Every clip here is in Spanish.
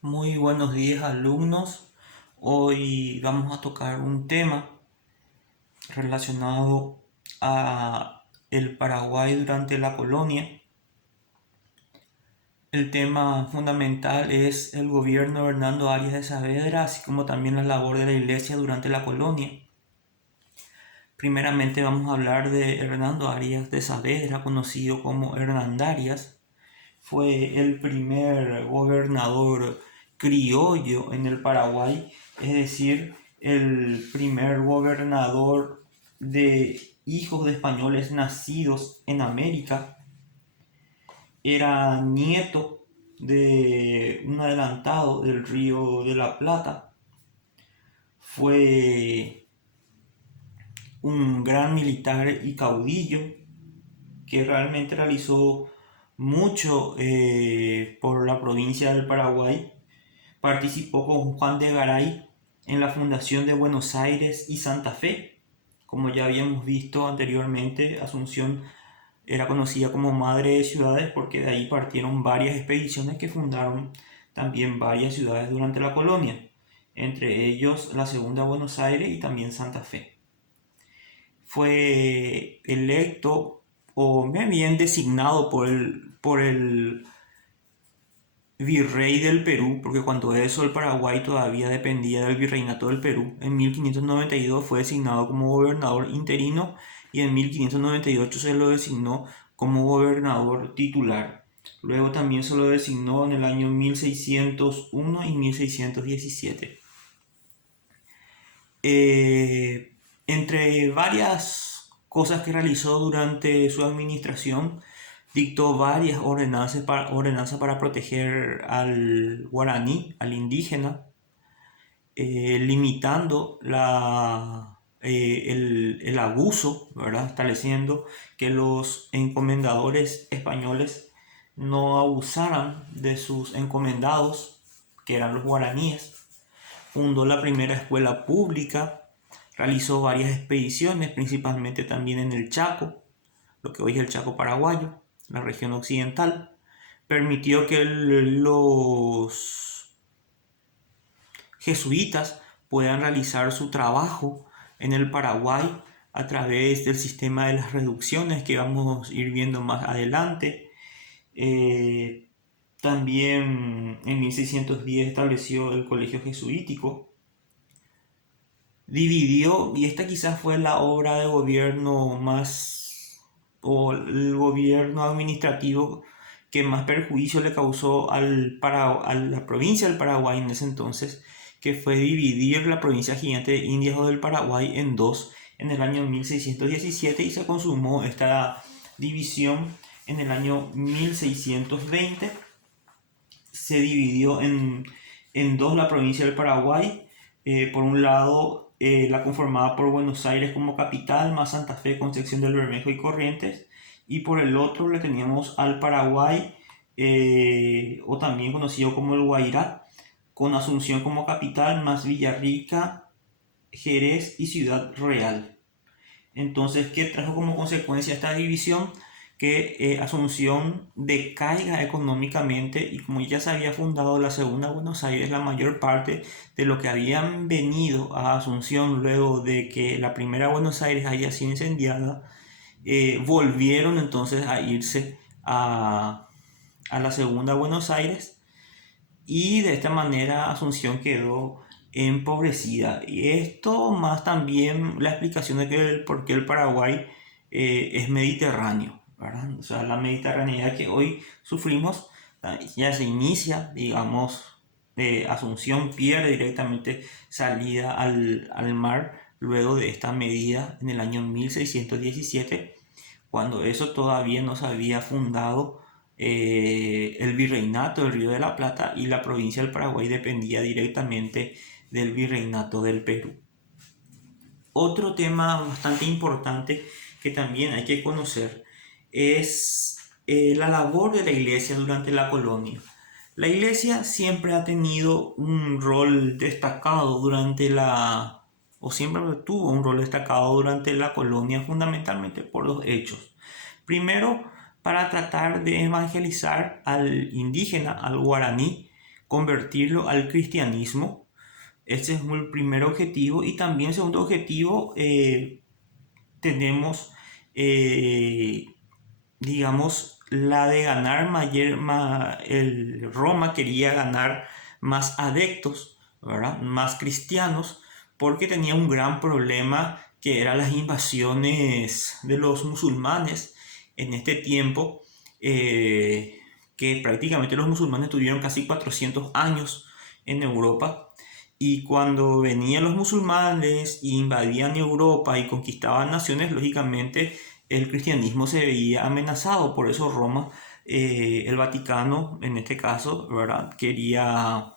Muy buenos días, alumnos. Hoy vamos a tocar un tema relacionado a el Paraguay durante la colonia. El tema fundamental es el gobierno de Hernando Arias de Saavedra, así como también la labor de la iglesia durante la colonia. Primeramente vamos a hablar de Hernando Arias de Saavedra, conocido como Hernandarias. Fue el primer gobernador criollo en el Paraguay, es decir, el primer gobernador de hijos de españoles nacidos en América. Era nieto de un adelantado del Río de la Plata. Fue un gran militar y caudillo que realmente realizó mucho por la provincia del Paraguay. Participó con Juan de Garay en la fundación de Buenos Aires y Santa Fe. Como ya habíamos visto anteriormente, Asunción era conocida como madre de ciudades porque de ahí partieron varias expediciones que fundaron también varias ciudades durante la colonia, entre ellos la segunda Buenos Aires y también Santa Fe. Fue electo o bien designado por el virrey del Perú, porque cuando eso el Paraguay todavía dependía del virreinato del Perú. En 1592 fue designado como gobernador interino y en 1598 se lo designó como gobernador titular. Luego también se lo designó en el año 1601 y 1617. Entre varias cosas que realizó durante su administración, dictó varias ordenanzas para proteger al guaraní, al indígena, limitando el abuso, ¿verdad? Estableciendo que los encomendadores españoles no abusaran de sus encomendados, que eran los guaraníes. Fundó la primera escuela pública, realizó varias expediciones, principalmente también en el Chaco, lo que hoy es el Chaco paraguayo, la región occidental. Permitió que los jesuitas puedan realizar su trabajo en el Paraguay a través del sistema de las reducciones que vamos a ir viendo más adelante. También en 1610 estableció el colegio jesuítico. Dividió, y esta quizás fue la obra de gobierno más, o el gobierno administrativo que más perjuicio le causó a la provincia del Paraguay en ese entonces, que fue dividir la provincia gigante de Indias o del Paraguay en dos en el año 1617 y se consumó esta división en el año 1620. Se dividió en dos la provincia del Paraguay. Por un lado, la conformada por Buenos Aires como capital, más Santa Fe, Concepción del Bermejo y Corrientes. Y por el otro le teníamos al Paraguay, o también conocido como el Guairá, con Asunción como capital, más Villarrica, Jerez y Ciudad Real. Entonces, ¿qué trajo como consecuencia esta división? Que Asunción decaiga económicamente y como ya se había fundado la segunda Buenos Aires, la mayor parte de lo que habían venido a Asunción luego de que la primera Buenos Aires haya sido incendiada, volvieron entonces a irse a la segunda Buenos Aires y de esta manera Asunción quedó empobrecida. Y esto más también la explicación de que por qué el Paraguay es mediterráneo, ¿verdad? O sea, la mediterraneidad que hoy sufrimos ya se inicia, digamos, Asunción pierde directamente salida al mar luego de esta medida en el año 1617, cuando eso todavía no se había fundado el virreinato del Río de la Plata y la provincia del Paraguay dependía directamente del virreinato del Perú. Otro tema bastante importante que también hay que conocer es la labor de la iglesia durante la colonia. La iglesia siempre ha tenido un rol destacado o siempre tuvo un rol destacado durante la colonia, fundamentalmente por dos hechos. Primero, para tratar de evangelizar al indígena, al guaraní, convertirlo al cristianismo. Ese es el primer objetivo. Y también segundo objetivo, tenemos, digamos, la de ganar Roma quería ganar más adeptos, ¿verdad? Más cristianos, porque tenía un gran problema que eran las invasiones de los musulmanes en este tiempo, que prácticamente los musulmanes tuvieron casi 400 años en Europa. Y cuando venían los musulmanes e invadían Europa y conquistaban naciones, lógicamente el cristianismo se veía amenazado. Por eso Roma, el Vaticano en este caso, ¿verdad?, quería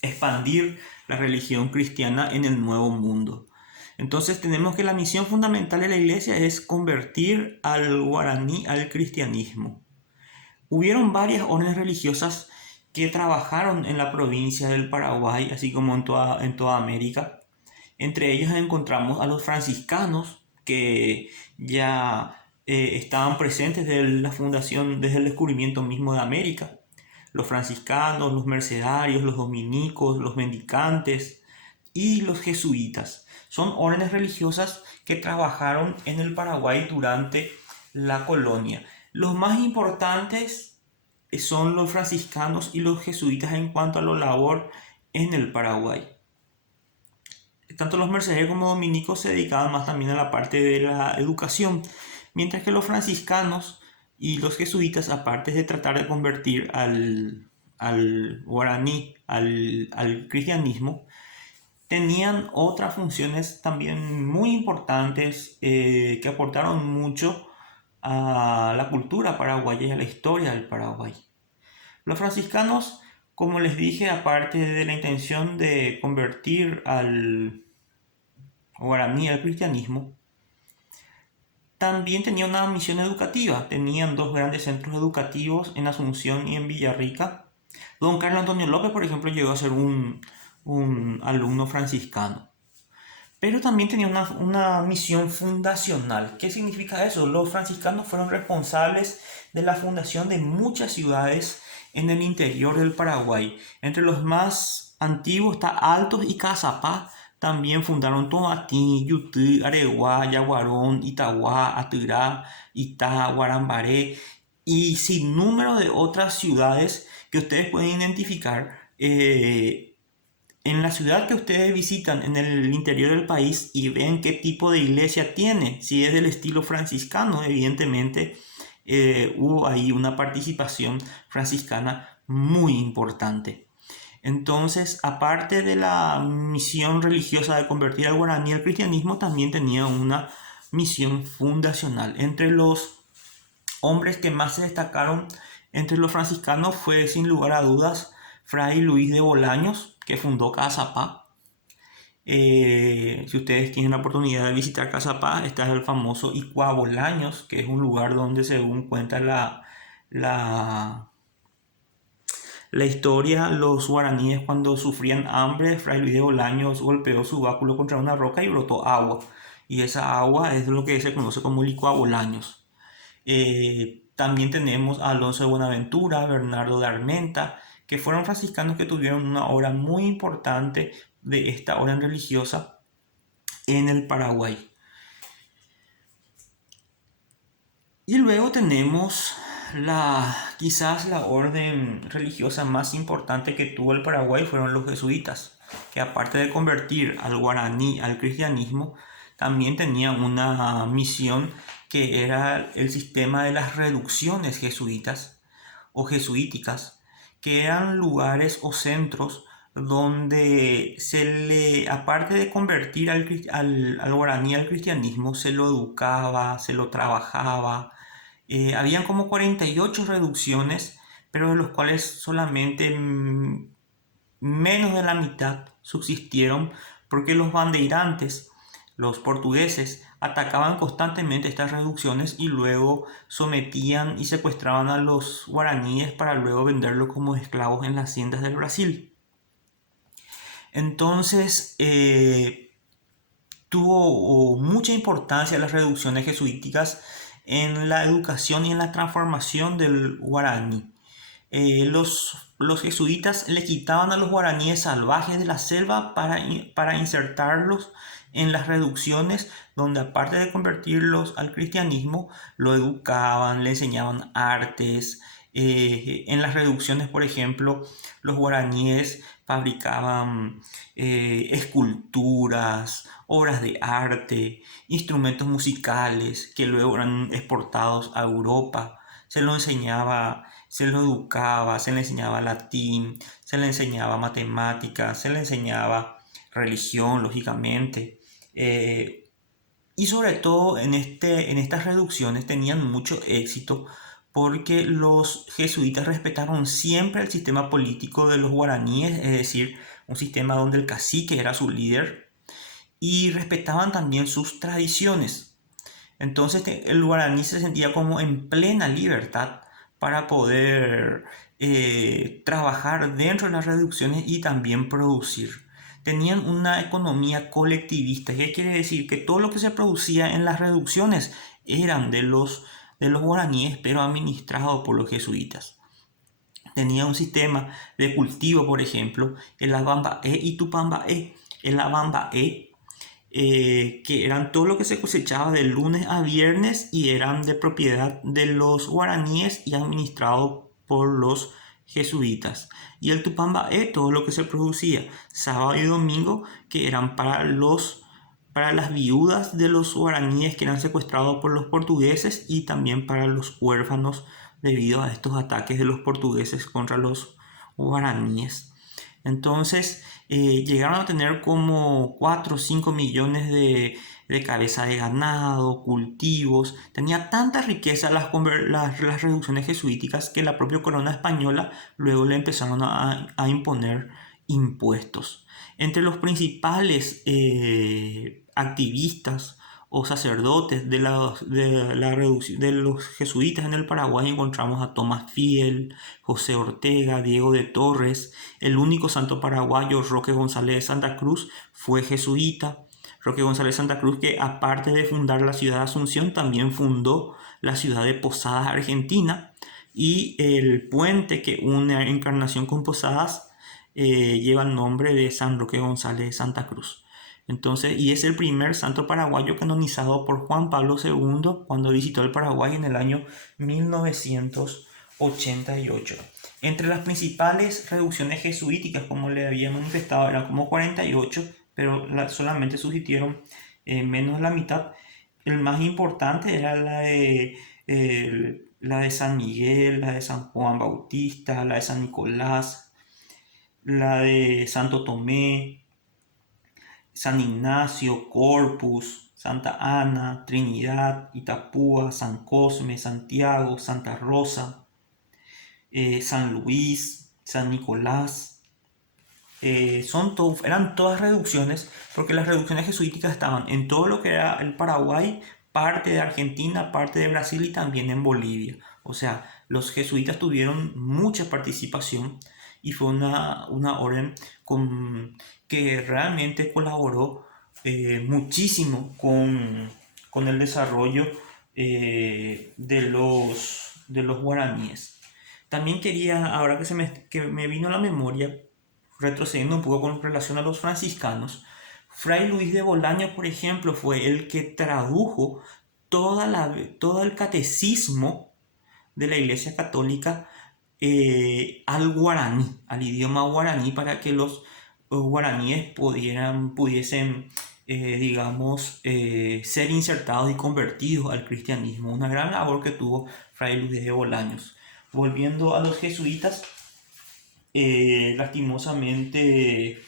expandir la religión cristiana en el Nuevo Mundo. Entonces tenemos que la misión fundamental de la iglesia es convertir al guaraní al cristianismo. Hubieron varias órdenes religiosas que trabajaron en la provincia del Paraguay, así como en toda América. Entre ellos encontramos a los franciscanos, que ya estaban presentes desde la fundación, desde el descubrimiento mismo de América. Los franciscanos, los mercedarios, los dominicos, los mendicantes y los jesuitas. Son órdenes religiosas que trabajaron en el Paraguay durante la colonia. Los más importantes son los franciscanos y los jesuitas en cuanto a la labor en el Paraguay. Tanto los mercedarios como dominicos se dedicaban más también a la parte de la educación, mientras que los franciscanos y los jesuitas, aparte de tratar de convertir al guaraní al cristianismo, tenían otras funciones también muy importantes, que aportaron mucho a la cultura paraguaya y a la historia del Paraguay. Los franciscanos, como les dije, aparte de la intención de convertir al guaraní al cristianismo, también tenían una misión educativa. Tenían dos grandes centros educativos en Asunción y en Villarrica. Don Carlos Antonio López, por ejemplo, llegó a ser un alumno franciscano. Pero también tenía una misión fundacional. ¿Qué significa eso? Los franciscanos fueron responsables de la fundación de muchas ciudades en el interior del Paraguay. Entre los más antiguos está Altos y Cazapá. También fundaron Tomatí, Yutí, Areguá, Yaguarón, Itaguá, Atirá, Itá, Guarambaré y sin número de otras ciudades que ustedes pueden identificar. En la ciudad que ustedes visitan en el interior del país y ven qué tipo de iglesia tiene, si es del estilo franciscano, evidentemente hubo ahí una participación franciscana muy importante. Entonces, aparte de la misión religiosa de convertir al guaraní al cristianismo, también tenía una misión fundacional. Entre los hombres que más se destacaron entre los franciscanos fue, sin lugar a dudas, Fray Luis de Bolaños, que fundó Cazapá. Si ustedes tienen la oportunidad de visitar Cazapá, está el famoso Icua Bolaños, que es un lugar donde, según cuenta la historia, los guaraníes, cuando sufrían hambre, Fray Luis de Bolaños golpeó su báculo contra una roca y brotó agua. Y esa agua es lo que se conoce como el Icua Bolaños. También tenemos a Alonso de Buenaventura, Bernardo de Armenta, que fueron franciscanos que tuvieron una obra muy importante de esta orden religiosa en el Paraguay. Y luego tenemos quizás la orden religiosa más importante que tuvo el Paraguay fueron los jesuitas, que aparte de convertir al guaraní al cristianismo, también tenían una misión que era el sistema de las reducciones jesuitas o jesuíticas, que eran lugares o centros donde aparte de convertir al guaraní al cristianismo, se lo educaba, se lo trabajaba. Habían como 48 reducciones, pero de los cuales solamente menos de la mitad subsistieron porque los bandeirantes, los portugueses, atacaban constantemente estas reducciones y luego sometían y secuestraban a los guaraníes para luego venderlos como esclavos en las haciendas del Brasil. Entonces, tuvo mucha importancia las reducciones jesuíticas en la educación y en la transformación del guaraní. Los los jesuitas le quitaban a los guaraníes salvajes de la selva para insertarlos en las reducciones, donde aparte de convertirlos al cristianismo, lo educaban, le enseñaban artes. En las reducciones, por ejemplo, los guaraníes fabricaban esculturas, obras de arte, instrumentos musicales que luego eran exportados a Europa. Se lo enseñaba, se lo educaba, se le enseñaba latín, se le enseñaba matemáticas, se le enseñaba religión, lógicamente. Eh, y sobre todo en estas reducciones tenían mucho éxito porque los jesuitas respetaron siempre el sistema político de los guaraníes, es decir, un sistema donde el cacique era su líder, y respetaban también sus tradiciones. Entonces el guaraní se sentía como en plena libertad para poder trabajar dentro de las reducciones y también producir. Tenían una economía colectivista. ¿Qué quiere decir? Que todo lo que se producía en las reducciones eran de los guaraníes, pero administrado por los jesuitas. Tenía un sistema de cultivo, por ejemplo, el Abambaé y Tupambaé. El Abambaé que eran todo lo que se cosechaba de lunes a viernes y eran de propiedad de los guaraníes y administrado por los jesuitas. Y el Tupambaé, todo lo que se producía sábado y domingo, que eran para las viudas de los guaraníes que eran secuestrados por los portugueses y también para los huérfanos debido a estos ataques de los portugueses contra los guaraníes. Entonces llegaron a tener como 4 o 5 millones de cabezas de ganado, cultivos. Tenía tanta riqueza las reducciones jesuíticas que la propia corona española luego le empezaron a imponer impuestos. Entre los principales activistas o sacerdotes de los jesuitas en el Paraguay encontramos a Tomás Fiel, José Ortega, Diego de Torres. El único santo paraguayo, Roque González de Santa Cruz, fue jesuita. Roque González de Santa Cruz, que aparte de fundar la ciudad de Asunción, también fundó la ciudad de Posadas, Argentina. Y el puente que une a Encarnación con Posadas lleva el nombre de San Roque González de Santa Cruz. Entonces, y es el primer santo paraguayo canonizado por Juan Pablo II cuando visitó el Paraguay en el año 1988. Entre las principales reducciones jesuíticas, como le había manifestado, eran como 48, pero solamente subsistieron menos de la mitad. El más importante era la de San Miguel, la de San Juan Bautista, la de San Nicolás, la de Santo Tomé, San Ignacio, Corpus, Santa Ana, Trinidad, Itapúa, San Cosme, Santiago, Santa Rosa, San Luis, San Nicolás. Eran todas reducciones, porque las reducciones jesuíticas estaban en todo lo que era el Paraguay, parte de Argentina, parte de Brasil y también en Bolivia. O sea, los jesuitas tuvieron mucha participación y fue una orden que realmente colaboró muchísimo con el desarrollo de los guaraníes. También quería, ahora que me vino a la memoria, retrocediendo un poco con relación a los franciscanos, Fray Luis de Bolaño, por ejemplo, fue el que tradujo todo el catecismo de la Iglesia Católica al guaraní, al idioma guaraní, para que los guaraníes pudiesen, digamos, ser insertados y convertidos al cristianismo. Una gran labor que tuvo Fray Luis de Bolaños. Volviendo a los jesuitas, lastimosamente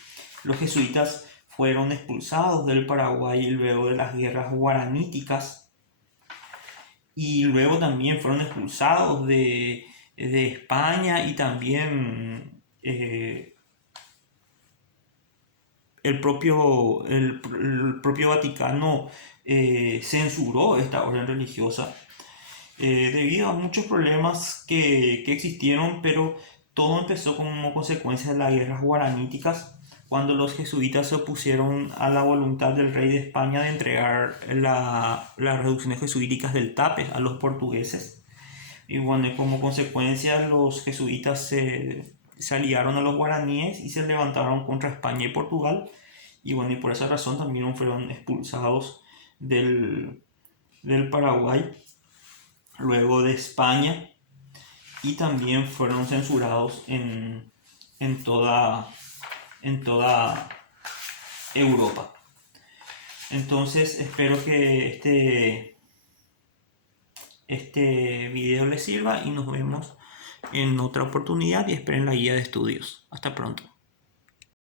los jesuitas fueron expulsados del Paraguay luego de las guerras guaraníticas y luego también fueron expulsados de España y también el propio Vaticano censuró esta orden religiosa debido a muchos problemas que existieron, pero todo empezó como consecuencia de las guerras guaraníticas, cuando los jesuitas se opusieron a la voluntad del rey de España de entregar las reducciones jesuíticas del Tape a los portugueses. Y bueno, como consecuencia los jesuitas se aliaron a los guaraníes y se levantaron contra España y Portugal. Y bueno, y por esa razón también fueron expulsados del Paraguay, luego de España, y también fueron censurados en toda, en toda Europa. Entonces espero que este video les sirva y nos vemos en otra oportunidad y esperen la guía de estudios. Hasta pronto.